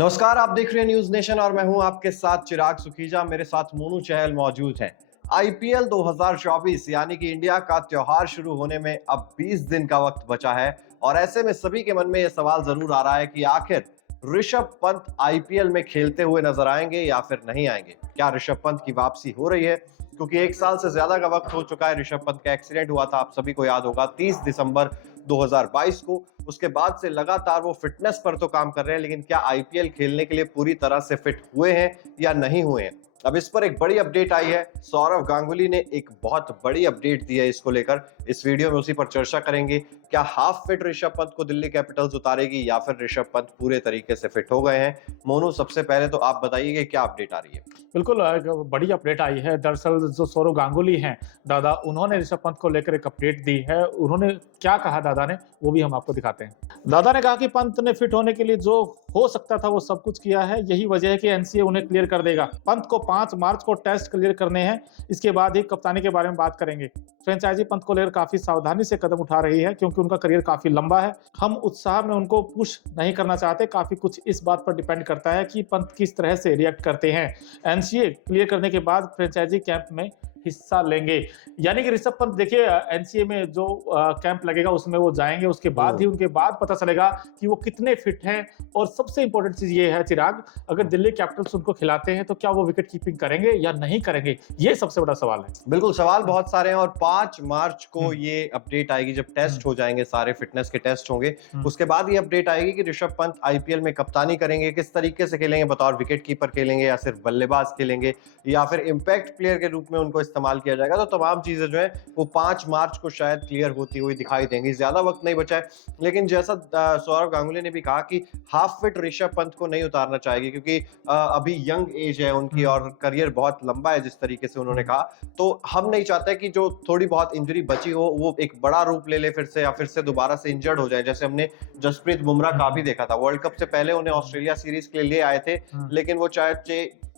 नमस्कार, आप देख रहे हैं न्यूज नेशन और मैं हूं आपके साथ चिराग सुखीजा। मेरे साथ मोनू चहल मौजूद हैं। आईपीएल 2024 यानी कि इंडिया का त्योहार शुरू होने में अब 20 दिन का वक्त बचा है और ऐसे में सभी के मन में यह सवाल जरूर आ रहा है कि आखिर ऋषभ पंत आईपीएल में खेलते हुए नजर आएंगे या फिर नहीं आएंगे। क्या ऋषभ पंत की वापसी हो रही है? क्योंकि एक साल से ज्यादा का वक्त हो चुका है। ऋषभ पंत का एक्सीडेंट हुआ था, आप सभी को याद होगा, 30 दिसंबर 2022 को। उसके बाद से लगातार वो फिटनेस पर तो काम कर रहे हैं, लेकिन क्या आईपीएल खेलने के लिए पूरी तरह से फिट हुए हैं या नहीं हुए हैं? अब इस पर एक बड़ी अपडेट आई है। सौरव गांगुली ने एक बहुत बड़ी अपडेट दी है इसको लेकर। इस वीडियो में उसी पर चर्चा करेंगे। क्या हाफ फिट ऋषभ पंत को दिल्ली कैपिटल्स उतारेगी या फिर ऋषभ पंत पूरे तरीके से फिट हो गए हैं? मोनू, सबसे पहले तो आप बताइए कि क्या अपडेट आ रही है। बिल्कुल एक बड़ी अपडेट आई है। दरअसल जो सौरव गांगुली हैं दादा, उन्होंने ऋषभ पंत को लेकर एक अपडेट दी है। उन्होंने क्या कहा दादा ने, वो भी हम आपको दिखाते हैं। दादा ने कहा कि पंत ने फिट होने के लिए जो हो सकता था वो सब कुछ किया है। यही वजह है कि एनसीए उन्हें क्लियर कर देगा। पंत को 5 मार्च को टेस्ट क्लियर करने हैं। इसके बाद ही कप्तानी के बारे में बात करेंगे। फ्रेंचाइजी पंत को लेकर काफी सावधानी से कदम उठा रही है क्योंकि उनका करियर काफी लंबा है। हम उत्साह में उनको पुश नहीं करना चाहते। काफी कुछ इस बात पर डिपेंड करता है कि पंत किस तरह से रिएक्ट करते हैं। एनसीए क्लियर करने के बाद फ्रेंचाइजी कैंप में हिस्सा लेंगे। यानी कि ऋषभ पंत देखिए, एनसीए में जो कैंप लगेगा उसमें वो जाएंगे। उसके बाद ही उनके बाद पता चलेगा कि वो कितने फिट हैं। और सबसे इंपॉर्टेंट चीज ये है चिराग, अगर दिल्ली कैपिटल्स उनको खिलाते हैं तो क्या वो विकेट कीपिंग करेंगे या नहीं करेंगे, ये सबसे बड़ा सवाल है। बिल्कुल, सवाल बहुत सारे हैं और 5 मार्च को ये अपडेट आएगी जब टेस्ट हो जाएंगे, सारे फिटनेस के टेस्ट होंगे। उसके बाद ये अपडेट आएगी कि ऋषभ पंत आईपीएल में कप्तानी करेंगे, किस तरीके से खेलेंगे, बतौर विकेट कीपर खेलेंगे या सिर्फ बल्लेबाज खेलेंगे या फिर इंपैक्ट प्लेयर के रूप में उनको इस्तेमाल किया जाएगा। तो तमाम चीजें जो है वो 5 मार्च को शायद क्लियर होती हुई दिखाई देंगी। ज्यादा वक्त नहीं बचा है, लेकिन जैसा सौरव गांगुली ने भी कहा कि हाफ फिट ऋषभ पंत को नहीं उतारना चाहिए क्योंकि अभी यंग एज है उनकी और करियर बहुत लंबा है, जिस तरीके से उन्होंने कहा। तो हम नहीं चाहते कि जो थोड़ी बहुत इंजरी बची हो वो एक बड़ा रूप ले ले फिर से, या फिर से दोबारा से इंजर्ड हो जाए, जैसे हमने जसप्रीत बुमराह का भी देखा था। वर्ल्ड कप से पहले उन्हें ऑस्ट्रेलिया सीरीज के लिए आए थे, लेकिन वो चाहे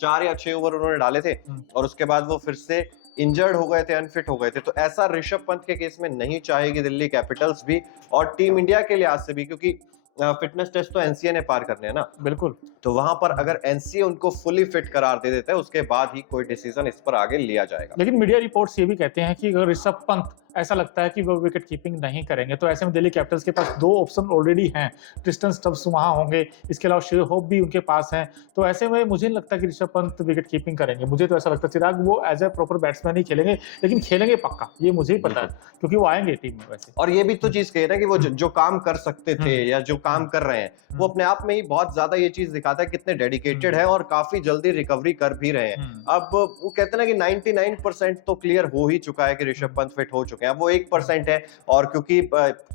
4 या 6 ओवर उन्होंने डाले थे और उसके बाद वो फिर से इंजर्ड हो गए थे, अनफिट हो गए थे। तो ऐसा ऋषभ पंत के केस में नहीं चाहेगी दिल्ली कैपिटल्स भी और टीम इंडिया के लिहाज से भी, क्योंकि फिटनेस टेस्ट तो एनसीए ने पार करने हैं ना। बिल्कुल। तो वहां पर अगर एनसीए उनको फुली फिट करार दे देता है, उसके बाद ही कोई डिसीजन इस पर आगे लिया जाएगा। लेकिन मीडिया रिपोर्ट्स ये भी कहते हैं कि अगर ऋषभ पंत ऐसा लगता है कि वो विकेट कीपिंग नहीं करेंगे तो ऐसे में दिल्ली कैपिटल्स के पास 2 ऑप्शन ऑलरेडी हैं। ट्रिस्टन स्टब्स वहां होंगे, इसके अलावा शेन होप भी उनके पास हैं। तो ऐसे में मुझे नहीं लगता कि ऋषभ पंत विकेट कीपिंग करेंगे। मुझे तो ऐसा लगता है चिराग, वो एज ए प्रॉपर बैट्समैन ही खेलेंगे, लेकिन खेलेंगे पक्का, ये मुझे ही पता है क्योंकि वो आएंगे टीम में वैसे। और ये भी तो चीज कही ना कि वो जो काम कर सकते थे या जो काम कर रहे हैं, वो अपने आप में ही बहुत ज्यादा ये चीज दिखाता है कितने डेडिकेटेड है और काफी जल्दी रिकवरी कर भी रहे हैं। अब वो कहते हैं ना कि 99% तो क्लियर हो ही चुका है कि ऋषभ पंत फिट हो चुके हैं। अब वो 1% है, और क्योंकि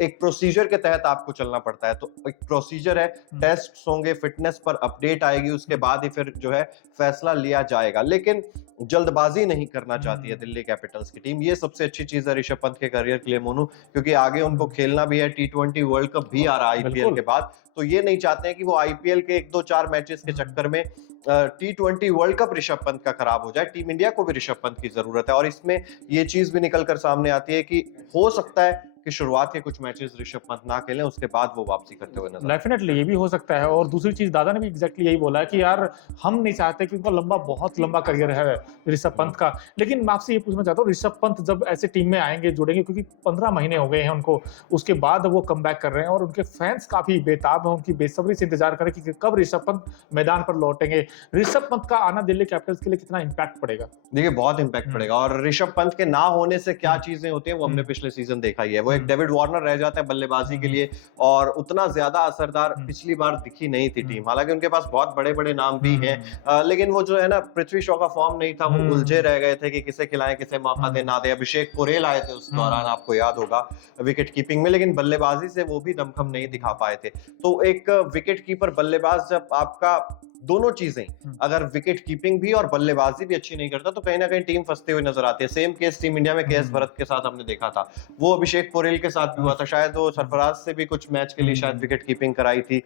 एक प्रोसीजर के तहत आपको चलना पड़ता है, तो एक प्रोसीजर है, टेस्ट होंगे, फिटनेस पर अपडेट आएगी, उसके बाद ही फिर जो है फैसला लिया जाएगा। लेकिन जल्दबाजी नहीं करना चाहती है दिल्ली कैपिटल्स की टीम। ये सबसे अच्छी चीज है ऋषभ पंत के करियर के लिए मोनू, क्योंकि आगे उनको खेलना भी है। T20 वर्ल्ड कप भी आ रहा है आईपीएल के बाद, तो ये नहीं चाहते हैं कि वो आईपीएल के 1-2-4 मैचेस के चक्कर में T20 world cup Rishabh Pant का खराब हो जाए। टीम इंडिया को भी ऋषभ पंत की जरूरत है और इसमें ये चीज भी निकल कर सामने आती है कि हो सकता है कि शुरुआत के कुछ मैचेस ऋषभ पंत ना खेलें, उसके बाद वो वापसी करते हुए नजर। डेफिनेटली ये भी हो सकता है। और दूसरी चीज दादा ने भी एग्जैक्टली यही बोला है कि यार हम नहीं चाहते कि उनका बहुत लंबा करियर है ऋषभ पंत का। लेकिन मैं आपसे ये पूछना चाहता हूँ, ऋषभ पंत जब ऐसे टीम में आएंगे, जुड़ेंगे, क्योंकि 15 महीने हो गए हैं उनको, उसके बाद वो कम बैक कर रहे हैं और उनके फैंस काफी बेताब हैं, उनकी बेसब्री से इंतजार करें कि कब ऋषभ पंत मैदान पर लौटेंगे। ऋषभ पंत का आना दिल्ली कैपिटल्स के लिए कितना इंपैक्ट पड़ेगा? देखिए, बहुत इंपैक्ट पड़ेगा। और ऋषभ पंत के ना होने से क्या चीजें होती हैं वो हमने पिछले सीजन देखा ही है। वो एक डेविड वार्नर रह जाता है बल्लेबाजी के लिए, और उतना ज्यादा असरदार पिछली बार दिखी नहीं थी टीम। हालांकि उनके पास बहुत बड़े बड़े नाम भी हैं, लेकिन वो जो है ना, पृथ्वी शॉ का फॉर्म नहीं था, वो उलझे रह गए थे कि किसे खिलाएं, किसे मौका दे ना दे। अभिषेक पुरेल आए थे उस दौरान, आपको याद होगा, विकेट कीपिंग में, लेकिन बल्लेबाजी से वो भी दमखम नहीं दिखा पाए थे। तो एक विकेट कीपर बल्लेबाज, जब आपका दोनों चीजें, अगर विकेट कीपिंग भी और बल्लेबाजी भी अच्छी नहीं करता, तो कहीं ना कहीं टीम फंसते हुए नजर आती है। सेम केस टीम इंडिया में केएस भरत के साथ हमने देखा था, वो अभिषेक पुरेल के साथ भी हुआ था। शायद वो सरफराज से भी कुछ मैच के लिए शायद विकेट कीपिंग कराई थी,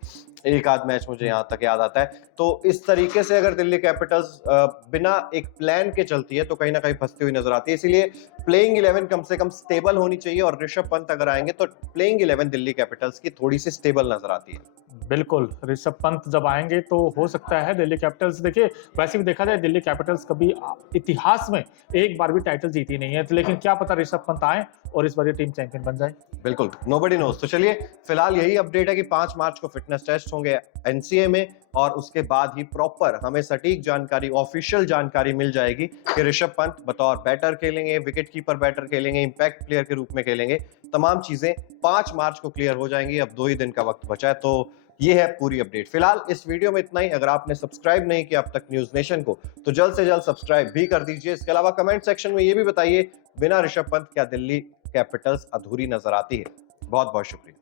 एक आध मैच मुझे यहां तक याद आता है। तो इस तरीके से अगर दिल्ली कैपिटल्स बिना एक प्लान के चलती है तो कहीं ना कहीं फंसती हुई नजर आती है। इसीलिए प्लेइंग 11 कम से कम स्टेबल होनी चाहिए, और ऋषभ पंत अगर आएंगे तो प्लेइंग 11 दिल्ली कैपिटल्स की थोड़ी सी स्टेबल नजर आती है। बिल्कुल, ऋषभ पंत जब आएँगे तो हो सकता है दिल्ली कैपिटल्स देखिए वैसे भी देखा जाए दिल्ली कैपिटल्स कभी इतिहास में एक बार भी टाइटल जीती नहीं है, तो लेकिन क्या पता ऋषभ पंत आएँ और इस बार ये टीम चैंपियन बन जाए। बिल्कुल, नोबडी नोज़। तो चलिए फिलहाल यही अपडेट है कि 5 मार्च को फिटनेस टेस्ट होंगे एनसीए में और उसके बाद ही प्रॉपर हमें सटीक जानकारी, ऑफिशियल जानकारी मिल जाएगी कि ऋषभ पंत बतौर बैटर खेलेंगे, विकेट कीपर बैटर खेलेंगे, इंपैक्ट प्लेयर के रूप में खेलेंगे। तमाम चीजें 5 मार्च को क्लियर हो जाएंगी। अब 2 ही दिन का वक्त बचा है, तो ये है पूरी अपडेट। फिलहाल इस वीडियो में इतना ही। अगर आपने सब्सक्राइब नहीं किया अब तक न्यूज नेशन को, तो जल्द से जल्द सब्सक्राइब भी कर दीजिए। इसके अलावा कमेंट सेक्शन में ये भी बताइए, बिना ऋषभ पंत क्या दिल्ली कैपिटल्स अधूरी नजर आती है? बहुत बहुत शुक्रिया।